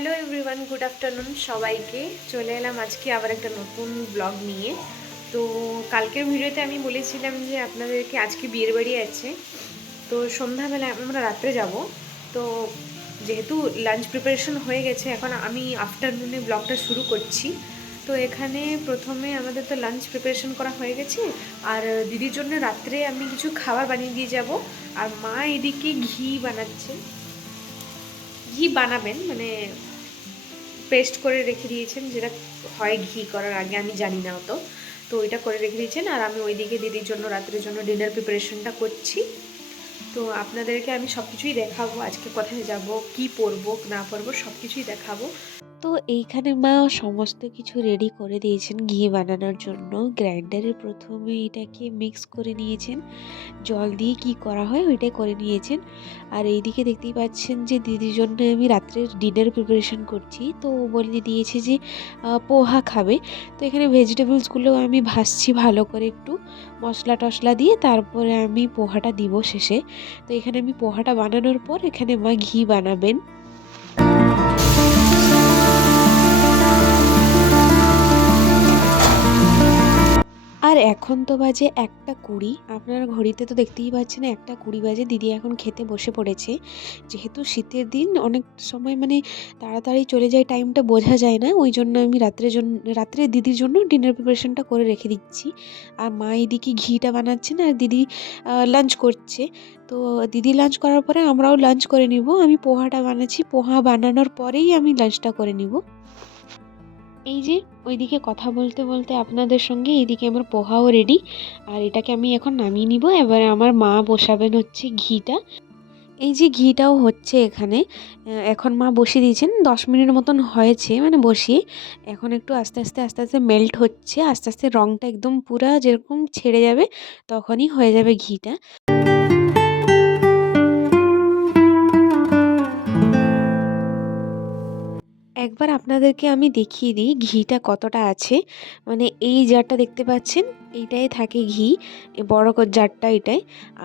Hello everyone, good afternoon সবাইকে। চলে এলাম আজকে আবার একটা নতুন ব্লগ নিয়ে। তো কালকের ভিডিওতে আমি বলেছিলাম যে আপনাদেরকে আজকে বিয়ের বাড়ি আছে। তো সন্ধ্যাবেলা আমরা রাত্রে যাব। তো যেহেতু লাঞ্চ প্রিপারেশন হয়ে গেছে, এখন আমি আফটারনুনে ব্লগটা শুরু করছি। তো এখানে প্রথমে আমাদের তো লাঞ্চ প্রিপারেশন করা হয়ে গেছে। আর দিদির জন্য রাত্রে আমি কিছু খাবার বানিয়ে দিয়ে যাব। আর মা এদিকে ঘি বানাচ্ছে। ঘি বানাবেন মানে পেস্ট করে রেখে দিয়েছেন, যেটা হয় ঘি করার আগে, আমি জানি না অত। তো ওইটা করে রেখে দিয়েছেন, আর আমি ওইদিকে দিদির জন্য, রাত্রের জন্য ডিনার প্রিপারেশনটা করছি। তো আপনাদেরকে আমি সব কিছুই দেখাবো, আজকে কোথায় যাব, কি পরবো, না পরবো সব কিছুই দেখাবো। তো এইখানে মা সমস্ত কিছু রেডি করে দিয়েছেন ঘি বানানোর জন্য। গ্রাইন্ডারে প্রথমে এটাকে মিক্স করে নিয়েছেন। জল দিয়ে কি করা হয় ওইটাই করে নিয়েছেন। আর এইদিকে দেখতেই পাচ্ছেন যে দিদির জন্য আমি রাত্রের ডিনার প্রিপারেশন করছি। তো বলে দিয়েছে যে পোহা খাবে। তো এখানে ভেজিটেবলসগুলো আমি ভাজছি ভালো করে একটু। মশলা টশলা দিয়ে তারপরে আমি পোহাটা দিব শেষে। তো এখানে আমি পোহাটা বানানোর পর এখানে মা ঘি বানাবেন। আর এখন তো বাজে একটা কুড়ি। আপনার ঘড়িতে তো দেখতেই পাচ্ছেন একটা কুড়ি বাজে। দিদি এখন খেতে বসে পড়েছে। যেহেতু শীতের দিন, অনেক সময় মানে তাড়াতাড়ি চলে যায় টাইমটা বোঝা যায় না। ওই জন্য আমি রাত্রের জন্য রাত্রে দিদির জন্য ডিনার প্রিপারেশনটা করে রেখে দিচ্ছি। আর মা এদিকে ঘিটা বানাচ্ছেন আর দিদি লাঞ্চ করছে। তো দিদি লাঞ্চ করার পরে আমরাও লাঞ্চ করে নিব। আমি পোহাটা বানাচ্ছি। পোহা বানানোর পরেই আমি লাঞ্চটা করে নিব। এই যে, ওইদিকে কথা বলতে বলতে আপনাদের সঙ্গে এইদিকে আমার পোহাও রেডি আর এটাকে আমি এখন নামিয়ে নিব। এবারে আমার মা বসাবেন হচ্ছে ঘিটা। এই যে ঘিটাও হচ্ছে এখানে। এখন মা বসিয়ে দিয়েছেন। দশ মিনিট মতন হয়েছে মানে বসিয়ে। এখন একটু আস্তে আস্তে আস্তে আস্তে মেল্ট হচ্ছে। আস্তে আস্তে রঙটা একদম পুরা যেরকম ছেড়ে যাবে, তখনই হয়ে যাবে ঘিটা। একবার আপনাদেরকে আমি দেখিয়ে দিই ঘিটা কতটা আছে। মানে এই জারটা দেখতে পাচ্ছেন, এইটাই থাকে ঘি বড় জারটা এটাই।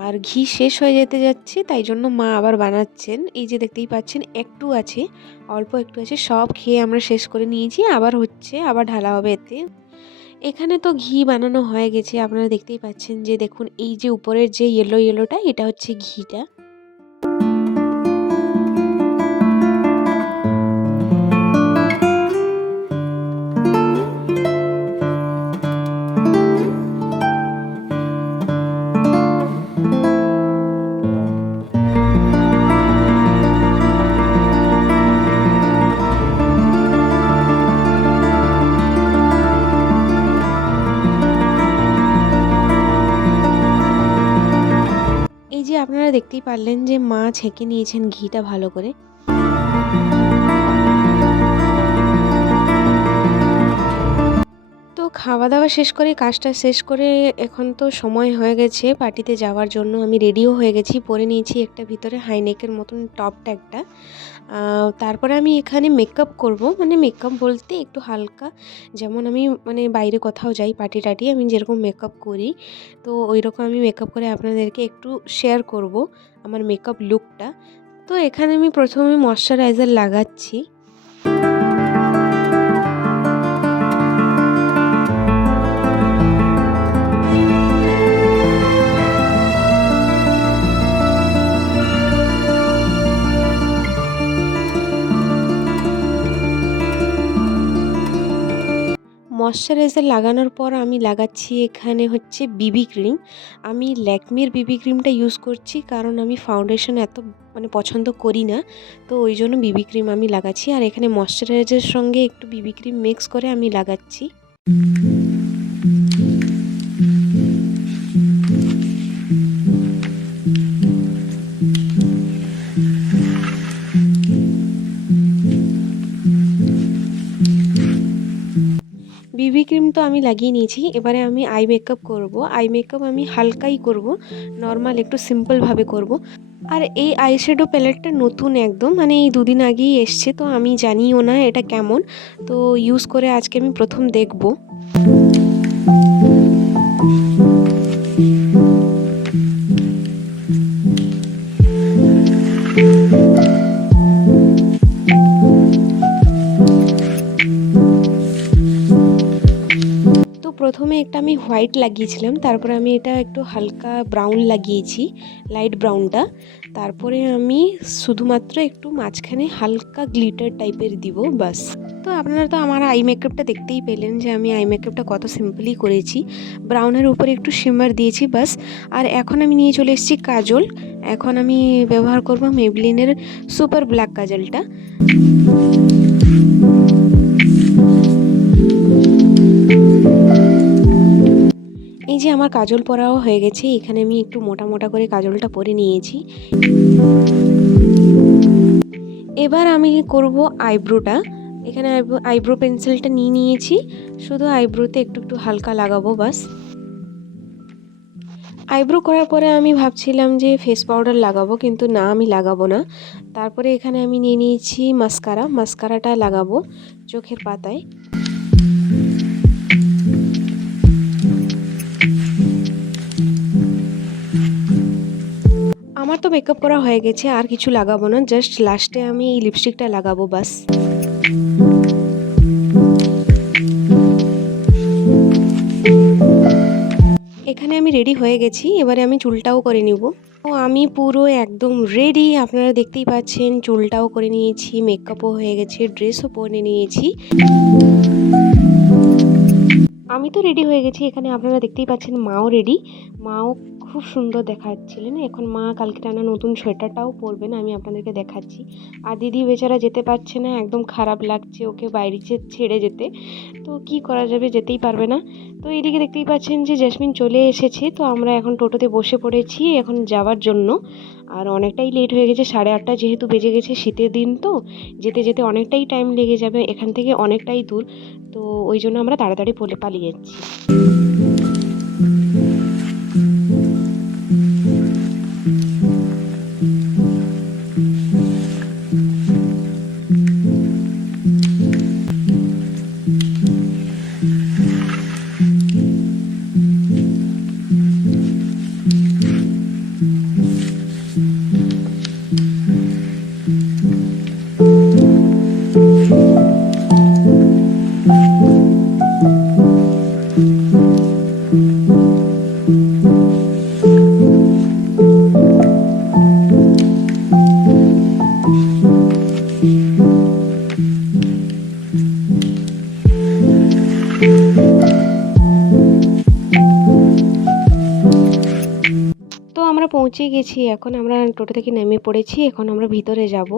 আর ঘি শেষ হয়ে যেতে যাচ্ছে, তাই জন্য মা আবার বানাচ্ছেন। এই যে দেখতেই পাচ্ছেন, একটু আছে, অল্প একটু আছে, সব খেয়ে আমরা শেষ করে নিয়েছি, আবার হচ্ছে, আবার ঢালা হবে এতে। এখানে তো ঘি বানানো হয়ে গেছে, আপনারা দেখতেই পাচ্ছেন যে দেখুন, এই যে উপরের যে ইয়েলো ইয়েলোটা এটা হচ্ছে ঘিটা। পারলেন যে মা ছেঁকে নিয়েছেন ঘিটা ভালো করে। খাওয়া দাওয়া শেষ করে, কাজটা শেষ করে এখন তো সময় হয়ে গেছে। পার্টিতে যাওয়ার জন্য আমি রেডিও হয়ে গেছি, পরে নিয়েছি একটা ভিতরে হাইনেকের মতন টপটা একটা তারপরে আমি এখানে মেকআপ করব। মানে মেকআপ বলতে একটু হালকা, যেমন আমি মানে বাইরে কোথাও যাই, পার্টি টাটি আমি যেরকম মেকআপ করি, তো ওই রকম আমি মেকআপ করে আপনাদেরকে একটু শেয়ার করব আমার মেকআপ লুকটা তো এখানে আমি প্রথমে ময়শ্চারাইজার লাগাচ্ছি। ময়শ্চারাইজার লাগানোর পর আমি লাগাচ্ছি এখানে হচ্ছে বিবি ক্রিম আমি ল্যাকমির বিবি ক্রিমটা ইউজ করছি কারণ আমি ফাউন্ডেশন এত মানে পছন্দ করি না। তো ওই জন্য বিবি ক্রিম আমি লাগাচ্ছি। আর এখানে ময়শ্চারাইজারের সঙ্গে একটু বিবি ক্রিম মিক্স করে আমি লাগাচ্ছি। ক্রিম তো আমি লাগিয়ে নিয়েছি। এবারে আমি আই মেকআপ করব। আই মেকআপ আমি হালকাই করব। নর্মাল একটু সিম্পলভাবে করব। আর এই আইশ্যাডো প্যালেটটা নতুন একদম। মানে এই দুদিন আগেই এসছে, তো আমি জানিও না এটা কেমন। তো ইউজ করে আজকে আমি প্রথম দেখব। প্রথমে একটা আমি হোয়াইট লাগিয়েছিলাম, তারপরে আমি এটা একটু হালকা ব্রাউন লাগিয়েছি, লাইট ব্রাউনটা। তারপরে আমি শুধুমাত্র একটু মাঝখানে হালকা গ্লিটার টাইপের দিব, বাস। তো আপনারা তো আমার আই মেকআপটা দেখতেই পেলেন যে আমি আই মেকআপটা কত সিম্পলি করেছি। ব্রাউনের উপরে একটু শিমার দিয়েছি, বাস। আর এখন আমি নিয়ে চলে এসেছি কাজল। এখন আমি ব্যবহার করব মেবলিনের সুপার ব্ল্যাক কাজলটা। এই যে আমার কাজল পরাও হয়ে গেছে, এখানে আমি একটু মোটা মোটা করে কাজলটা পরে নিয়েছি। এবার আমি করব আইব্রোটা। এখানে আইব্রো পেন্সিলটা নিয়ে নিয়েছি। শুধু আইব্রোতে একটু একটু হালকা লাগাবো, বাস। আইব্রো করার পরে আমি ভাবছিলাম যে ফেস পাউডার লাগাবো, কিন্তু না, আমি লাগাবো না। তারপরে এখানে আমি নিয়ে নিয়েছি মাস্কারা। মাস্কারাটা লাগাবো চোখের পাতায়। তো মেকআপ করা হয়ে গেছে, আর কিছু লাগাবো না জাস্ট লাস্টে আমি এই লিপস্টিকটা লাগাবো, বাস। এখানে আমি রেডি হয়ে গেছি, এবারে আমি চুলটাও করে নিব। তো আমি পুরো একদম রেডি আপনারা দেখতেই পাচ্ছেন, চুলটাও করে নিয়েছি মেকআপও হয়ে গেছে ড্রেসও পরে নিয়েছি। আমি তো রেডি হয়ে গেছি, এখানে আপনারা দেখতেই পাচ্ছেন, মাও রেডি মাও খুব সুন্দর দেখাচ্ছিলেন। এখন মা কালকে টানা নতুন সোয়েটারটাও পরবেন, আমি আপনাদেরকে দেখাচ্ছি। আর দিদি বেচারা যেতে পারছে না, একদম খারাপ লাগছে ওকে বাইরে ছেড়ে যেতে। তো কি করা যাবে, যেতেই পারবে না। তো এইদিকে দেখতেই পাচ্ছেন যে জেসমিন চলে এসেছে, তো আমরা এখন টোটোতে বসে পড়েছি এখন যাওয়ার জন্য। আর অনেকটাই লেট হয়ে গেছে, সাড়ে আটটা যেহেতু বেজে গেছে শীতের দিন তো, যেতে যেতে অনেকটাই টাইম লেগে যাবে, এখান থেকে অনেকটাই দূর। তো ওই জন্য আমরা তাড়াতাড়ি পলে পালিয়ে যাচ্ছি তো আমরা পৌঁছে গেছি, এখন আমরা টোটো থেকে নেমে পড়েছি, এখন আমরা ভিতরে যাব।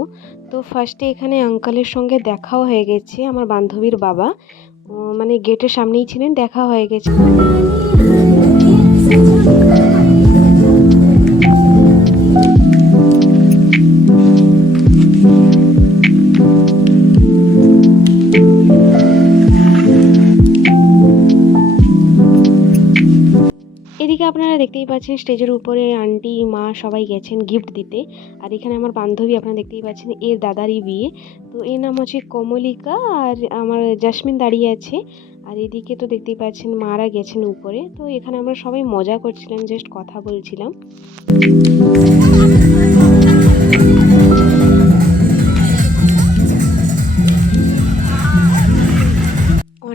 তো ফার্স্টে এখানে আঙ্কালের সঙ্গে দেখাও হয়ে গেছে, আমার বান্ধবীর বাবা। মানে গেটের সামনেই ছিলেন, দেখা হয়ে গেছে। পাচ্ছেন স্টেজের উপরে আন্টি, মা সবাই গেছেন গিফট দিতে। আর এখানে আমার বান্ধবী, আপনারা দেখতেই পাচ্ছেন, এর দাদারই বিয়ে। তো এর নাম হচ্ছে কমলিকা আর আমার জাসমিন দাঁড়িয়ে আছে। আর এদিকে তো দেখতেই পাচ্ছেন, মারা গেছেন উপরে। তো এখানে আমরা সবাই মজা করছিলাম জাস্ট কথা বলছিলাম।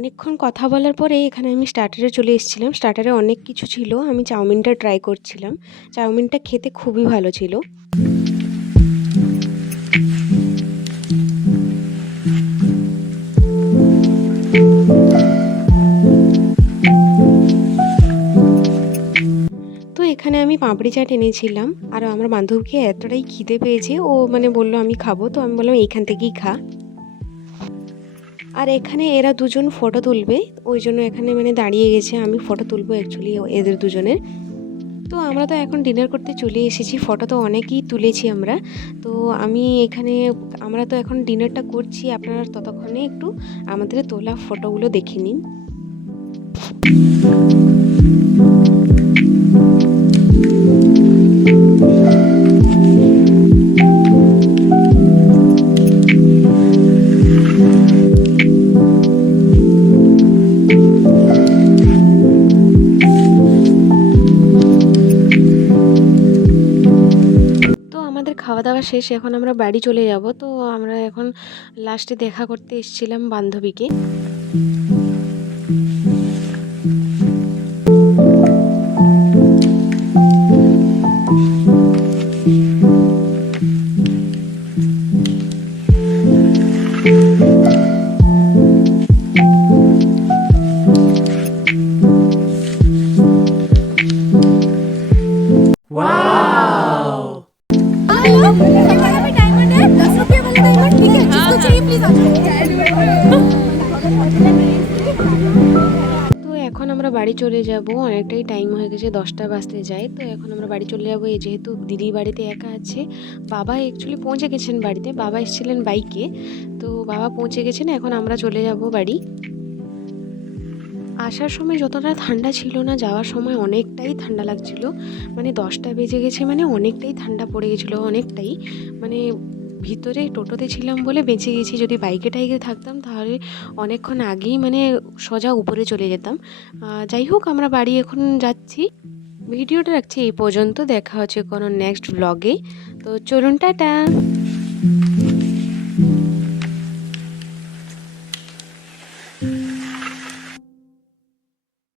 অনেকক্ষণ কথা বলার পরে এখানে আমি স্টার্টারে চলে এসেছিলাম। স্টার্টারে অনেক কিছু ছিল, আমি চাউমিনটা ট্রাই করছিলাম। চাউমিনটা খেতে খুবই ভালো ছিল। এখানে আমি পাঁপড়ি চাট এনেছিলাম। আর আমার বান্ধবীকে এতটাই খিদে পেয়েছে, ও মানে বলল, আমি খাব। তো আমি বললাম, এইখান থেকেই খা। আর এখানে এরা দুজন ফটো তুলবে, ওই জন্য এখানে মানে দাঁড়িয়ে গেছে, আমি ফটো তুলবো অ্যাকচুয়ালি এদের দুজনের। তো আমরা তো এখন ডিনার করতে চলে এসেছি, ফটো তো অনেকই তুলেছি আমরা। তো আমি এখানে, আমরা তো এখন ডিনারটা করছি, আপনারা ততক্ষণে একটু আমাদের তোলা ফটোগুলো দেখে নিন। তো খাওয়া দাওয়া শেষ, এখন আমরা বাড়ি চলে যাব। তো আমরা এখন লাস্টে দেখা করতে এসেছিলাম বান্ধবীকে। যাব, অনেকটাই টাইম হয়ে গেছে, দশটা বাজতে যায়। তো এখন আমরা বাড়ি চলে যাব, এই যেহেতু দিদি বাড়িতে একা আছে, বাবা অ্যাকচুয়ালি পৌঁছে গেছেন বাড়িতে, বাবা এসেছিলেন বাইকে তো বাবা পৌঁছে গেছেন, এখন আমরা চলে যাব বাড়ি। আসার সময় যতটা ঠান্ডা ছিল না, যাওয়ার সময় অনেকটাই ঠান্ডা লাগছিল। মানে দশটা বেজে গেছে মানে অনেকটাই ঠান্ডা পড়ে গেছিল, অনেকটাই। মানে ভিতরে টোটোতে ছিলাম বলে বেঁচে গেছি। যদি বাইকে টাইকে থাকতাম তাহলে অনেকক্ষণ আগেই মানে সোজা উপরে চলে যেতাম। যাই হোক, আমরা বাড়ি এখন যাচ্ছি। ভিডিওটা রাখছি এই পর্যন্ত। দেখা হচ্ছে কোনো নেক্সট ব্লগে তো চলুন, টাটা!